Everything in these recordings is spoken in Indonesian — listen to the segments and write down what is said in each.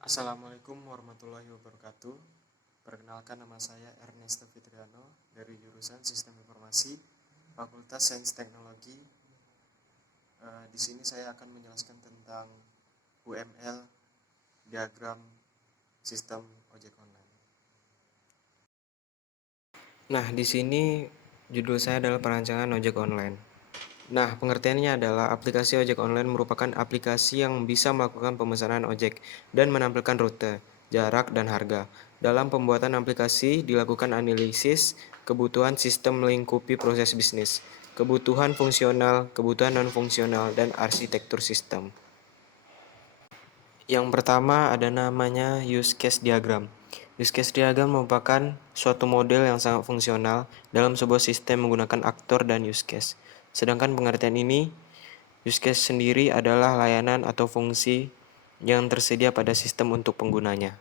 Assalamualaikum warahmatullahi wabarakatuh. Perkenalkan, nama saya Ernesto Fitriano dari jurusan Sistem Informasi, Fakultas Sains Teknologi. Di sini saya akan menjelaskan tentang UML, diagram sistem ojek online. Nah, di sini judul saya adalah perancangan ojek online. Nah, pengertiannya adalah aplikasi ojek online merupakan aplikasi yang bisa melakukan pemesanan ojek dan menampilkan rute, jarak, dan harga. Dalam pembuatan aplikasi dilakukan analisis kebutuhan sistem melingkupi proses bisnis, kebutuhan fungsional, kebutuhan non-fungsional, dan arsitektur sistem. Yang pertama ada namanya use case diagram. Use case diagram merupakan suatu model yang sangat fungsional dalam sebuah sistem menggunakan aktor dan use case. Sedangkan pengertian ini, use case sendiri adalah layanan atau fungsi yang tersedia pada sistem untuk penggunanya.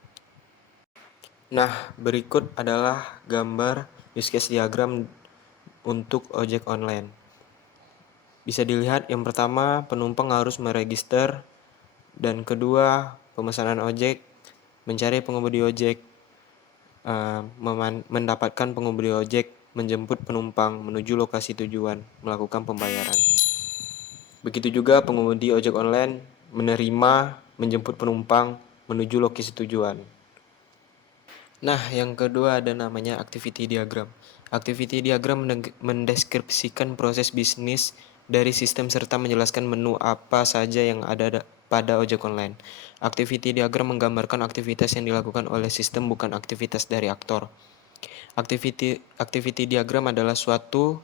Nah, berikut adalah gambar use case diagram untuk ojek online. Bisa dilihat yang pertama penumpang harus meregister, dan kedua pemesanan ojek, mencari pengemudi ojek, mendapatkan pengemudi ojek, menjemput penumpang menuju lokasi tujuan, melakukan pembayaran. Begitu juga pengemudi ojek online menerima, menjemput penumpang menuju lokasi tujuan. Nah, yang kedua ada namanya activity diagram. Activity diagram mendeskripsikan proses bisnis dari sistem serta menjelaskan menu apa saja yang ada pada ojek online. Activity diagram menggambarkan aktivitas yang dilakukan oleh sistem, bukan aktivitas dari aktor. Activity diagram adalah suatu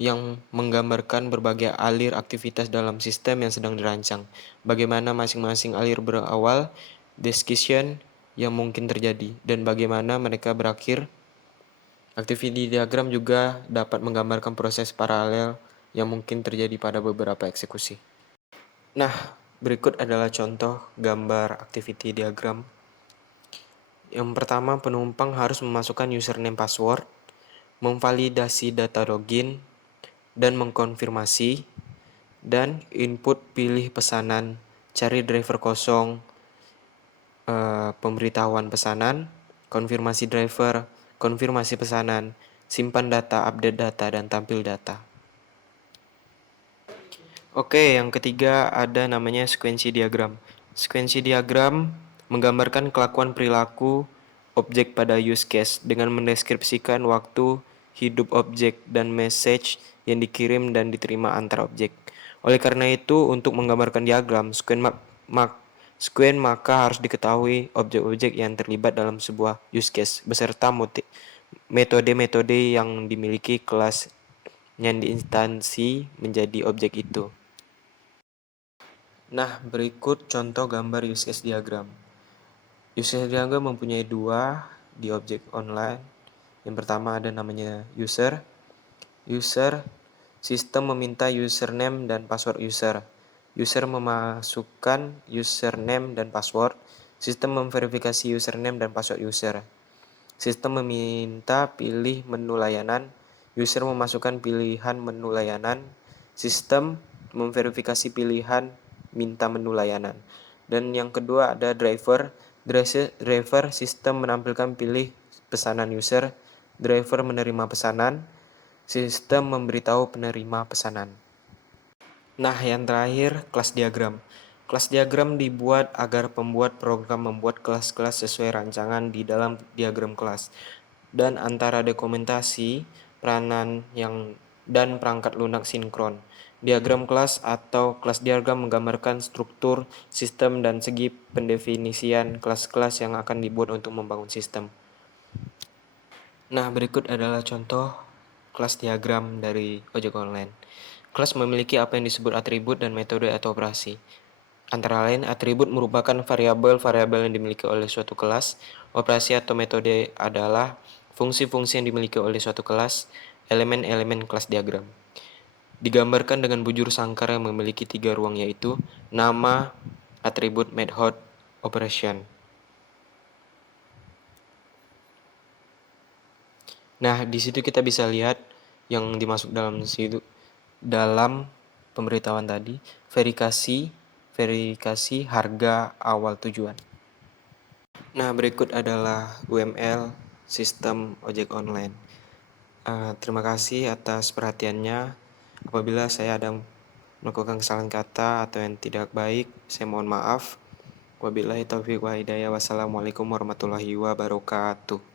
yang menggambarkan berbagai alir aktivitas dalam sistem yang sedang dirancang. Bagaimana masing-masing alir berawal, decision yang mungkin terjadi, dan bagaimana mereka berakhir. Activity diagram juga dapat menggambarkan proses paralel yang mungkin terjadi pada beberapa eksekusi. Nah, berikut adalah contoh gambar activity diagram. Yang pertama, penumpang harus memasukkan username password, memvalidasi data login, dan mengkonfirmasi, dan input pilih pesanan, cari driver kosong, pemberitahuan pesanan, konfirmasi driver, konfirmasi pesanan, simpan data, update data, dan tampil data. Oke, yang ketiga ada namanya sekuensi diagram. Sekuensi diagram menggambarkan kelakuan perilaku objek pada use case dengan mendeskripsikan waktu hidup objek dan message yang dikirim dan diterima antar objek. Oleh karena itu, untuk menggambarkan diagram sekuen maka harus diketahui objek-objek yang terlibat dalam sebuah use case beserta metode-metode yang dimiliki kelas yang diinstansi menjadi objek itu. Nah, berikut contoh gambar use case diagram. Use case diagram mempunyai dua di objek online. Yang pertama ada namanya user. User, sistem meminta username dan password user. User memasukkan username dan password. Sistem memverifikasi username dan password user. Sistem meminta pilih menu layanan. User memasukkan pilihan menu layanan. Sistem memverifikasi pilihan minta menu layanan. Dan yang kedua ada driver. Driver sistem menampilkan pilih pesanan user. Driver menerima pesanan. Sistem memberitahu penerima pesanan. Nah, yang terakhir kelas diagram. Kelas diagram dibuat agar pembuat program membuat kelas-kelas sesuai rancangan di dalam diagram kelas. Dan antara dokumentasi, peranan dan perangkat lunak sinkron. Diagram kelas atau kelas diagram menggambarkan struktur, sistem, dan segi pendefinisian kelas-kelas yang akan dibuat untuk membangun sistem. Nah, berikut adalah contoh kelas diagram dari ojek online. Kelas memiliki apa yang disebut atribut dan metode atau operasi. Antara lain, atribut merupakan variabel-variabel yang dimiliki oleh suatu kelas. Operasi atau metode adalah fungsi-fungsi yang dimiliki oleh suatu kelas, elemen-elemen kelas diagram. Digambarkan dengan bujur sangkar yang memiliki 3 ruang, yaitu nama, atribut, method, operation. Nah, di situ kita bisa lihat yang dimasuk dalam pemberitahuan tadi, verifikasi harga awal tujuan. Nah, berikut adalah UML sistem ojek online. Terima kasih atas perhatiannya. Apabila saya ada melakukan kesalahan kata atau yang tidak baik, saya mohon maaf. Wabillahi taufiq wa hidayah. Wassalamualaikum warahmatullahi wabarakatuh.